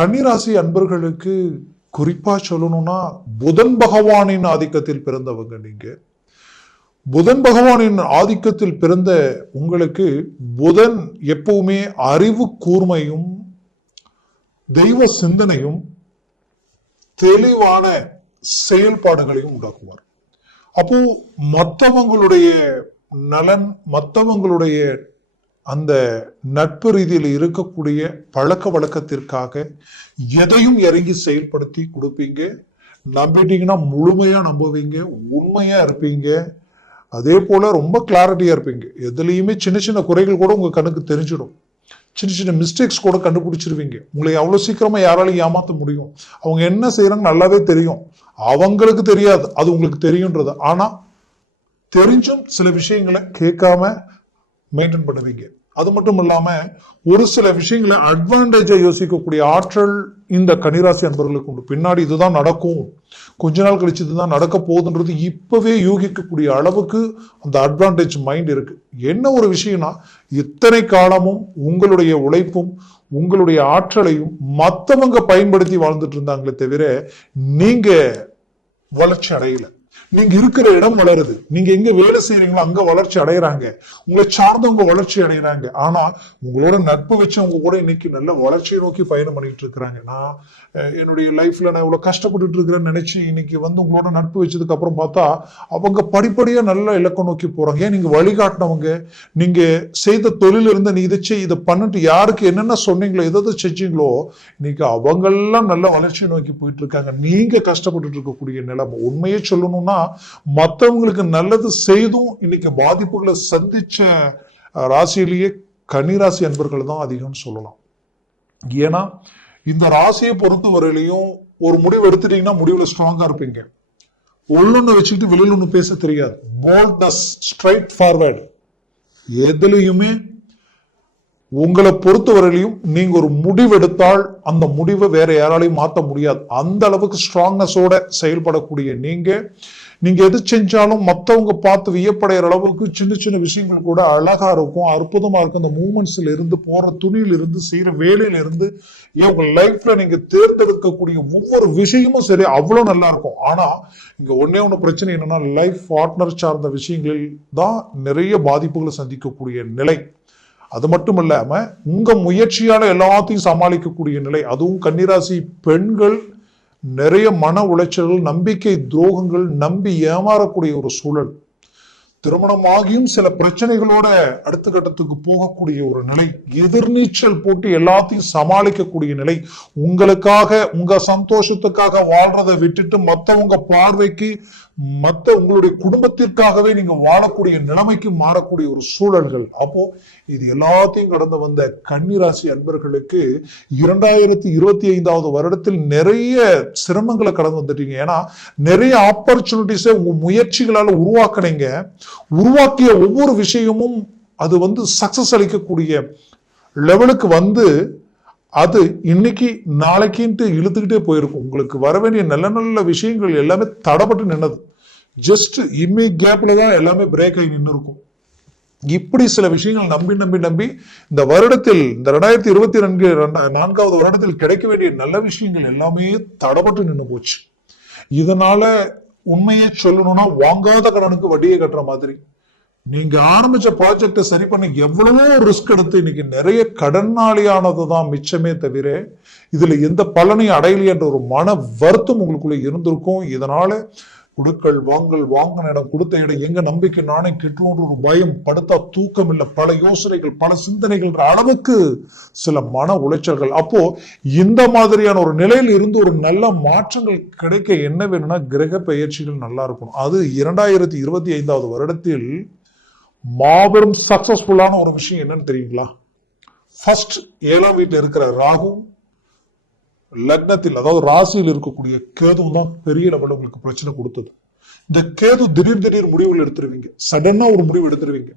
கன்னிராசி அன்பர்களுக்கு குறிப்பா சொல்லணும்னா புதன் பகவானின் ஆதிக்கத்தில் பிறந்தவங்க நீங்க. புதன் பகவானின் ஆதிக்கத்தில் பிறந்த உங்களுக்கு புதன் எப்பவுமே அறிவு கூர்மையும் தெய்வ சிந்தனையும் தெளிவான செயல்பாடுகளையும் உண்டாக்குவார். அப்போ மற்றவங்களுடைய நலன், மற்றவங்களுடைய அந்த நட்பு ரீதியில் இருக்கக்கூடிய பழக்க வழக்கத்திற்காக எதையும் இறங்கி செயல்படுத்தி கொடுப்பீங்க. நம்பிட்டீங்கன்னா முழுமையா நம்புவீங்க, உண்மையா இருப்பீங்க. அதே போல ரொம்ப கிளாரிட்டியா இருப்பீங்க. எதுலையுமே சின்ன சின்ன குறைகள் கூட உங்க கண்ணுக்கு தெரிஞ்சிடும். சின்ன சின்ன மிஸ்டேக்ஸ் கூட கண்டுபிடிச்சிருவீங்க. உங்களை அவ்வளவு சீக்கிரமா யாராலையும் ஏமாற்ற முடியும். அவங்க என்ன செய்யறாங்க நல்லாவே தெரியும். அவங்களுக்கு தெரியாது, அது உங்களுக்கு தெரியும்ன்றது. ஆனா தெரிஞ்சும் சில விஷயங்களை கேட்காம மெயின்டைன் பண்ணுவீங்க. அது மட்டும் இல்லாம ஒரு சில விஷயங்களை அட்வான்டேஜா யோசிக்கக்கூடிய ஆற்றல் இந்த கன்னிராசி அன்பர்களுக்கு உண்டு. பின்னாடி இதுதான் நடக்கும், கொஞ்ச நாள் கழிச்சு இதுதான் நடக்க போகுதுன்றது இப்பவே யூகிக்கக்கூடிய அளவுக்கு அந்த அட்வான்டேஜ் மைண்ட் இருக்கு. என்ன ஒரு விஷயம்னா, இத்தனை காலமும் உங்களுடைய உழைப்பும் உங்களுடைய ஆற்றலையும் மற்றவங்க பயன்படுத்தி வாழ்ந்துட்டு இருந்தாங்களே தவிர நீங்க வளர்ச்சி அடையல. நீங்க இருக்கிற இடம் வளருது, நீங்க எங்க வேலை செய்யறீங்களோ அங்க வளர்ச்சி அடைகிறாங்க, உங்களை சார்ந்தவங்க வளர்ச்சி அடைகிறாங்க. ஆனா உங்களோட நட்பு வச்சு அவங்க கூட இன்னைக்கு நல்ல வளர்ச்சியை நோக்கி பயணம் பண்ணிட்டு இருக்கிறாங்க. நான் என்னுடைய லைஃப்ல நான் இவ்வளவு கஷ்டப்பட்டு இருக்கிறேன்னு நினைச்சு இன்னைக்கு உங்களோட நட்பு வச்சதுக்கு அப்புறம் பார்த்தா அவங்க படிப்படியா நல்ல இலக்கம் நோக்கி போறாங்க. ஏன் நீங்க வழிகாட்டினவங்க, நீங்க செய்த தொழில் இருந்த நீ இதை பண்ணிட்டு யாருக்கு என்னென்ன சொன்னீங்களோ எதை செஞ்சீங்களோ இன்னைக்கு அவங்கெல்லாம் நல்ல வளர்ச்சியை நோக்கி போயிட்டு இருக்காங்க. நீங்க கஷ்டப்பட்டு இருக்கக்கூடிய நிலைமை. உண்மையே சொல்லணும்னா மற்றவங்களுக்கு நல்லது செய்தும் இன்னைக்கு பாதிப்புகளை சந்திச்ச ராசியிலேயே கன்னிராசி அன்பர்கள் தான் அதிகம் சொல்லலாம். ஏன்னா இந்த ராசியை பொறுத்தவரையிலையும் ஒரு முடிவு எடுத்துட்டீங்கன்னா முடிவுல ஸ்ட்ராங்கா இருப்பீங்க. உள்ளொன்னு வச்சுக்கிட்டு வெளியில ஒண்ணு பேச தெரியாது. Boldness, straight forward. எதுலையுமே உங்களை பொறுத்தவரையிலையும் நீங்க ஒரு முடிவு எடுத்தால் அந்த முடிவை வேற யாராலையும் மாற்ற முடியாது. அந்த அளவுக்கு ஸ்ட்ராங்னஸோட செயல்படக்கூடிய நீங்க எது செஞ்சாலும் மற்றவங்க பார்த்து வியப்படைகிற அளவுக்கு சின்ன சின்ன விஷயங்கள் கூட அழகா இருக்கும், அற்புதமா இருக்கும். அந்த மூமெண்ட்ஸ்ல இருந்து, போற துணியில இருந்து, செய்யற வேலையில இருந்து, உங்க லைஃப்ல நீங்க தேர்ந்தெடுக்கக்கூடிய ஒவ்வொரு விஷயமும் சரி அவ்வளவு நல்லா இருக்கும். ஆனா இங்க ஒண்ணு பிரச்சனை என்னன்னா, லைஃப் பார்ட்னர் சார்ந்த விஷயங்களில் தான் நிறைய பாதிப்புகளை சந்திக்கக்கூடிய நிலை. அது மட்டும் இல்லாம உங்க முயற்சியால எல்லாத்தையும் சமாளிக்கக்கூடிய நிலை. அதுவும் கன்னிராசி பெண்கள் நிறைய மன உளைச்சல்கள், நம்பிக்கை துரோகங்கள், நம்பி ஏமாறக்கூடிய ஒரு சூழல். திருமணமாகியும் சில பிரச்சனைகளோட அடுத்த கட்டத்துக்கு போகக்கூடிய ஒரு நிலை. எதிர்நீச்சல் போட்டு எல்லாத்தையும் சமாளிக்கக்கூடிய நிலை. உங்களுக்காக, உங்க சந்தோஷத்துக்காக வாழ்றதை விட்டுட்டு மற்றவங்க பார்வைக்கு, உங்களுடைய குடும்பத்திற்காகவே நீங்க வாழக்கூடிய நிலைமைக்கு மாறக்கூடிய ஒரு சூழல்கள். அப்போ இது எல்லாத்தையும் கடந்து வந்த கன்னிராசி அன்பர்களுக்கு 2025 வருடத்தில் நிறைய சிரமங்களை கடந்து வந்துட்டீங்க. ஏன்னா நிறைய ஆப்பர்ச்சுனிட்டிஸை உங்க முயற்சிகளால உருவாக்குனீங்க. உருவாக்கிய ஒவ்வொரு விஷயமும் அது சக்சஸ் அளிக்கக்கூடிய லெவலுக்கு அது இன்னைக்கு நாளைக்குன்ட்டு இழுத்துக்கிட்டே போயிருக்கும். உங்களுக்கு வர வேண்டிய நல்ல நல்ல விஷயங்கள் எல்லாமே தடப்பட்டு நின்னது. ஜஸ்ட் இம்மி கேப்ல தான் எல்லாமே பிரேக் ஆகி நின்று இருக்கும். இப்படி சில விஷயங்கள் நம்பி நம்பி நம்பி இந்த வருடத்தில், இந்த 2024 வருடத்தில் கிடைக்க வேண்டிய நல்ல விஷயங்கள் எல்லாமே தடப்பட்டு நின்று போச்சு. இதனால உண்மையை சொல்லணும்னா வாங்காத கடனுக்கு வட்டியை கட்டுற மாதிரி நீங்க ஆரம்பிச்ச ப்ராஜெக்டை சரி பண்ணி எவ்வளவோ ரிஸ்க் எடுத்து இன்னைக்கு நிறைய கடனாளியானதுதான் மிச்சமே தவிர இதுல எந்த பலனையும் அடையலையன்ற ஒரு மன வருத்தம் உங்களுக்குள்ள இருந்திருக்கும். இதனால கொடுக்கல் வாங்கல், வாங்கின இடம் கொடுத்த இடம் எங்க நம்பிக்கை நானே கிட்டுன்ற ஒரு பயம், படுத்தா தூக்கம் இல்லை, பல யோசனைகள், பல சிந்தனைகள் அளவுக்கு சில மன உளைச்சல்கள். அப்போ இந்த மாதிரியான ஒரு நிலையில் இருந்து ஒரு நல்ல மாற்றங்கள் கிடைக்க என்ன வேணும்னா கிரக பெயர்ச்சிகள் நல்லா இருக்கணும். அது 2025 வருடத்தில் மாபெரும் சக்சஸ்ஃபுல்லான ஒரு விஷயம் என்னன்னு தெரியுங்களா? ஃபர்ஸ்ட் 7ஆம் வீட்டில் இருக்கிற ராகு, லக்னத்தில் அதாவது ராசியில் இருக்கக்கூடிய கேது தான் பெரிய லெவலில் உங்களுக்கு பிரச்சனை கொடுத்தது. இந்த கேது திடீர் முடிவுகள் எடுத்துருவீங்க, சடனா ஒரு முடிவு எடுத்துருவீங்க.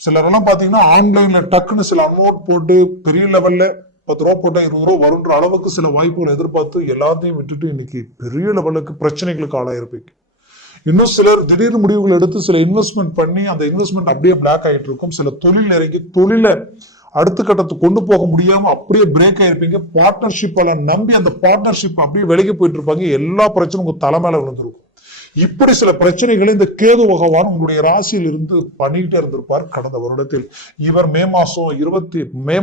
சிலரெல்லாம் பாத்தீங்கன்னா ஆன்லைன்ல டக்குன்னு சில அமௌண்ட் போட்டு பெரிய லெவல்ல 10 ரூபா போட்டா 20 ரூபா வருன்ற அளவுக்கு சில வாய்ப்புகளை எதிர்பார்த்து எல்லாத்தையும் விட்டுட்டு இன்னைக்கு பெரிய லெவலுக்கு பிரச்சனைகளுக்கு ஆளாயிருப்பீங்க. இன்னும் சிலர் திடீர் முடிவுகள் எடுத்து சில இன்வெஸ்ட்மெண்ட் பண்ணி அந்த இன்வெஸ்ட்மெண்ட் அப்படியே பிளாக் ஆகிட்டு இருக்கும். சில தொழில் இறங்கி தொழில அடுத்த கட்டத்துக்கு கொண்டு போக முடியாம அப்படியே பிரேக் ஆயிருப்பீங்க. பார்ட்னர்ஷிப்பால நம்பி அந்த பார்ட்னர்ஷிப் அப்படியே விலகி போயிட்டு இருப்பாங்க. எல்லா பிரச்சனையும் உங்க தலை மேல விழுந்திருக்கும். இப்படி சில பிரச்சனைகளை இந்த கேது பகவான் உங்களுடைய ராசியில் இருந்து பண்ணிக்கிட்டே இருந்திருப்பார் கடந்த வருடத்தில். இவர் மே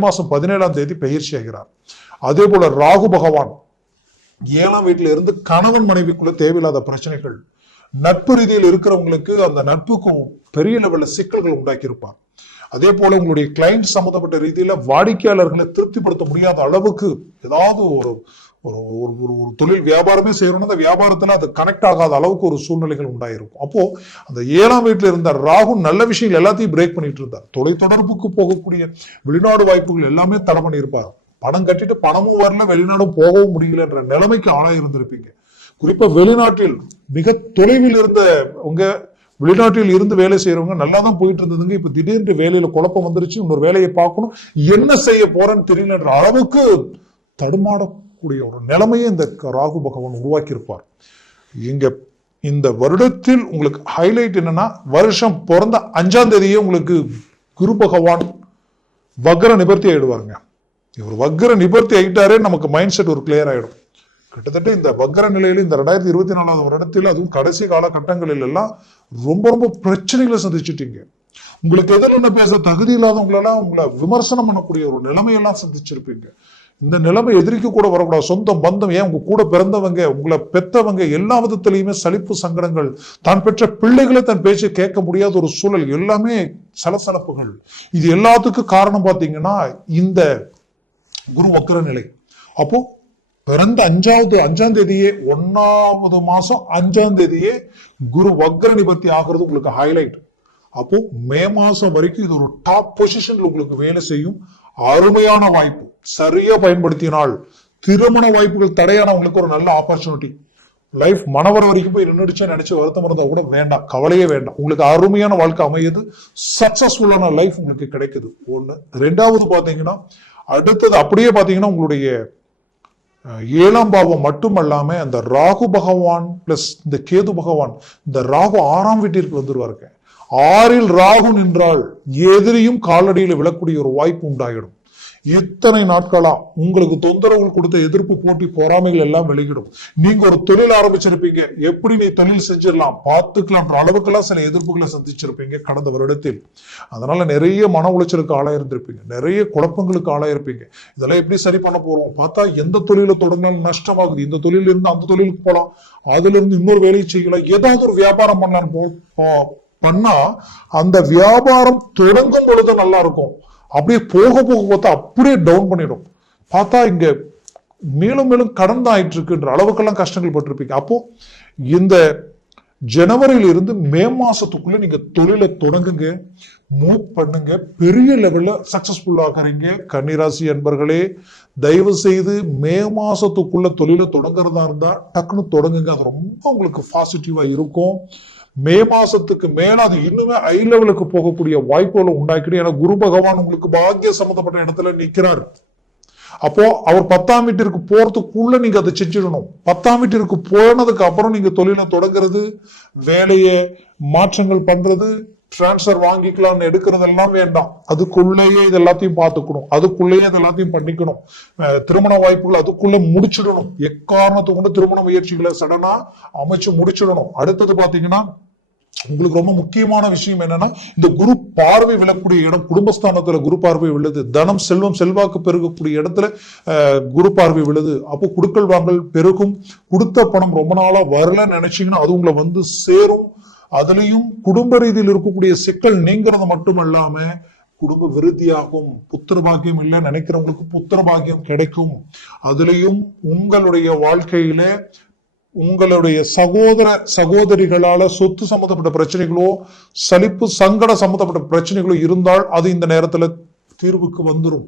மாசம் 17ஆம் தேதி பயிற்சி ஆகிறார். அதே போல ராகு பகவான் 7ஆம் வீட்டில இருந்து கணவன் மனைவிக்குள்ள தேவையில்லாத பிரச்சனைகள், நட்பு ரீதியில் இருக்கிறவங்களுக்கு அந்த நட்புக்கும் பெரிய லெவல்ல சிக்கல்கள் உண்டாக்கி இருப்பார். அதே போல உங்களுடைய கிளைண்ட் சம்பந்தப்பட்ட ரீதியில வாடிக்கையாளர்களை திருப்திப்படுத்த முடியாத அளவுக்கு ஏதாவது ஒரு தொழில் வியாபாரமே செய்யணும்னா அந்த வியாபாரத்துல அது கனெக்ட் ஆகாத அளவுக்கு ஒரு சூழ்நிலைகள் உண்டாயிருக்கும். அப்போ அந்த 7ஆம் வீட்டுல இருந்த ராகு நல்ல விஷயங்கள் எல்லாத்தையும் பிரேக் பண்ணிட்டு இருந்தார். தொலைத்தொடர்புக்கு போகக்கூடிய வெளிநாடு வாய்ப்புகள் எல்லாமே தடை பண்ணியிருப்பார். பணம் கட்டிட்டு பணமும் வரல, வெளிநாடும் போகவும் முடியலன்ற நிலைமைக்கு ஆளாயிருந்திருப்பீங்க. குறிப்பா வெளிநாட்டில் மிக தொலைவில் இருந்த உங்க வெளிநாட்டில் இருந்து வேலை செய்யறவங்க நல்லா தான் போயிட்டு இருந்ததுங்க. இப்ப திடீர்னு வேலையில குழப்பம் வந்துருச்சு, இன்னொரு வேலையை பார்க்கணும், என்ன செய்ய போறேன்னு தெரியலன்ற அளவுக்கு தடுமாறக்கூடிய ஒரு நிலைமையை இந்த ராகு பகவான் உருவாக்கி இருப்பார். இங்க இந்த வருடத்தில் உங்களுக்கு ஹைலைட் என்னன்னா, வருஷம் பிறந்த 5ஆம் தேதியே உங்களுக்கு குரு பகவான் வக்ர நிவர்த்தி ஆயிடுவாருங்க. இவர் வக்ர நிவர்த்தி ஆயிட்டாரே நமக்கு மைண்ட் செட் ஒரு கிளியர் ஆயிடும். கிட்டத்தட்ட இந்த வக்ர நிலையில இந்த 2024ஆம் வருடத்தில், அதுவும் கடைசி காலகட்டங்களில் எல்லாம் ரொம்ப ரொம்ப பிரச்சனைகளை சந்திச்சுட்டீங்க. உங்களுக்கு எதில் என்ன பேச தகுதி இல்லாதவங்களெல்லாம் உங்களை விமர்சனம் பண்ணக்கூடிய ஒரு நிலைமையெல்லாம் சந்திச்சிருப்பீங்க. இந்த நிலைமை எதிரிக்கு கூட வரக்கூடாது. சொந்தம் பந்தம், ஏன் உங்க கூட பிறந்தவங்க, உங்களை பெத்தவங்க, எல்லா விதத்திலையுமே சலிப்பு சங்கடங்கள், தான் பெற்ற பிள்ளைகளை தன் பேச்சை கேட்க முடியாத ஒரு சூழல், எல்லாமே சலசலப்புகள். இது எல்லாத்துக்கும் காரணம் பாத்தீங்கன்னா இந்த குரு வக்ர நிலை. அப்போ பிறந்த 5ஆம் தேதியே 1ஆவது மாசம் 5ஆம் தேதியே குரு வக்ர நிவர்த்தி ஆகிறது உங்களுக்கு ஹைலைட். அப்போ மே மாசம் வரைக்கும் இது ஒரு டாப் பொசிஷன்ல உங்களுக்கு வேலை செய்யும். அருமையான வாய்ப்பு, சரியா பயன்படுத்தினால் திருமண வாய்ப்புகள் தடையானவங்களுக்கு ஒரு நல்ல ஆப்பர்ச்சுனிட்டி. லைஃப் மனவர வரைக்கும் போய் நினைச்சு வருத்தம் இருந்தா கூட வேண்டாம், கவலையே வேண்டாம். உங்களுக்கு அருமையான வாழ்க்கை அமையுது, சக்சஸ்ஃபுல்லான லைஃப் உங்களுக்கு கிடைக்குது. ஒண்ணு. ரெண்டாவது பாத்தீங்கன்னா, அடுத்தது அப்படியே பாத்தீங்கன்னா உங்களுடைய 7ஆம் பாவம் மட்டுமல்லாம அந்த ராகு பகவான் பிளஸ் இந்த கேது பகவான், இந்த ராகு 6ஆம் வீட்டிற்கு வந்துருவாருங்க. 6இல் ராகு நின்றால் எதிரியும் காலடியில் விழக்கூடிய ஒரு வாய்ப்பு உண்டாகிடும். இத்தனை நாட்களா உங்களுக்கு தொந்தரவுகள் கொடுத்த எதிர்ப்பு, போட்டி, பொறாமைகள் எல்லாம் வெளியிடும். நீங்க ஒரு தொழில் ஆரம்பிச்சிருப்பீங்க, எப்படி நீ தொழில் செஞ்சிடலாம் பார்த்துக்கலாம் அளவுக்கெல்லாம் சில எதிர்ப்புகளை சந்திச்சிருப்பீங்க கடந்த வருடத்தில். அதனால நிறைய மன உளைச்சலுக்கு ஆளாயிருந்திருப்பீங்க, நிறைய குழப்பங்களுக்கு ஆளாயிருப்பீங்க. இதெல்லாம் எப்படி சரி பண்ண போறோம் பார்த்தா எந்த தொழில தொடங்கினாலும் நஷ்டமாகுது. இந்த தொழில இருந்து அந்த தொழிலுக்கு போலாம், அதுல இருந்து இன்னொரு வேலையை செய்யலாம், ஏதாவது ஒரு வியாபாரம் பண்ணா அந்த வியாபாரம் தொடங்கும் பொழுது நல்லா இருக்கும், அப்படியே போக போக பார்த்தா அப்படியே டவுன் பண்ணிடும். பார்த்தா இங்க மேலும் மேலும் கடன் தான் ஆயிட்டு இருக்குன்ற அளவுக்கெல்லாம் கஷ்டங்கள் பட்டிருப்பீங்க. அப்போ இந்த ஜனவரியில இருந்து மே மாசத்துக்குள்ள நீங்க தொழிலை தொடங்குங்க, மூவ் பண்ணுங்க, பெரிய லெவல்ல சக்சஸ்ஃபுல் ஆகுறீங்க. கன்னிராசி அன்பர்களே, தயவு செய்து மே மாசத்துக்குள்ள தொழிலை தொடங்குறதா இருந்தா டக்குன்னு தொடங்குங்க. அது ரொம்ப உங்களுக்கு பாசிட்டிவா இருக்கும். மே மாசத்துக்கு மேல அது இன்னுமே ஹை லெவலுக்கு போகக்கூடிய வாய்ப்புகளை உண்டாக்கிடும். ஏன்னா குரு பகவான் உங்களுக்கு பாக்கிய சம்பந்தப்பட்ட இடத்துல நிக்கிறாரு. அப்போ அவர் 10ஆம் வீட்டிற்கு போறதுக்குள்ள நீங்க அதை செஞ்சிடணும். 10ஆம் வீட்டிற்கு போனதுக்கு அப்புறம் நீங்க தொழிலை தொடங்குறது, வேலையை மாற்றங்கள் பண்றது, டிரான்ஸ்பர் வாங்கிக்கலாம்னு எடுக்கிறதெல்லாம் வேண்டாம். அதுக்குள்ளேயே இது எல்லாத்தையும் பார்த்துக்கணும், அதுக்குள்ளேயே இது எல்லாத்தையும் பண்ணிக்கணும். திருமண வாய்ப்புகள் அதுக்குள்ள முடிச்சிடணும். எக்காரணத்தை கொண்டு திருமண முயற்சிகளை சடனா அமைச்சு முடிச்சிடணும். அடுத்தது பாத்தீங்கன்னா உங்களுக்கு ரொம்ப முக்கியமான விஷயம் என்னன்னா, இந்த குரு பார்வை விழக்கூடிய இடம், குடும்பஸ்தானத்துல குரு பார்வை விழுது, தனம் செல்வம் செல்வாக்கு பெருகக்கூடிய இடத்துல குரு பார்வை விழுது. அப்போ குடுக்கல் வாங்கல் பெருகும். கொடுத்த பணம் ரொம்ப நாளா வரலன்னு நினைச்சீங்கன்னா அது உங்களை வந்து சேரும். அதுலயும் குடும்ப ரீதியில் இருக்கக்கூடிய சிக்கல் நீங்கிறது மட்டுமல்லாம குடும்ப விருத்தியாகும். புத்திர பாக்கியம் இல்லை நினைக்கிறவங்களுக்கு புத்திர பாக்கியம் கிடைக்கும். அதுலயும் உங்களுடைய வாழ்க்கையில உங்களுடைய சகோதர சகோதரிகளால சொத்து சம்பந்தப்பட்ட பிரச்சனைகளோ, சலிப்பு சங்கட சம்பந்தப்பட்ட பிரச்சனைகளோ இருந்தால் அது இந்த நேரத்துல தீர்வுக்கு வந்துடும்.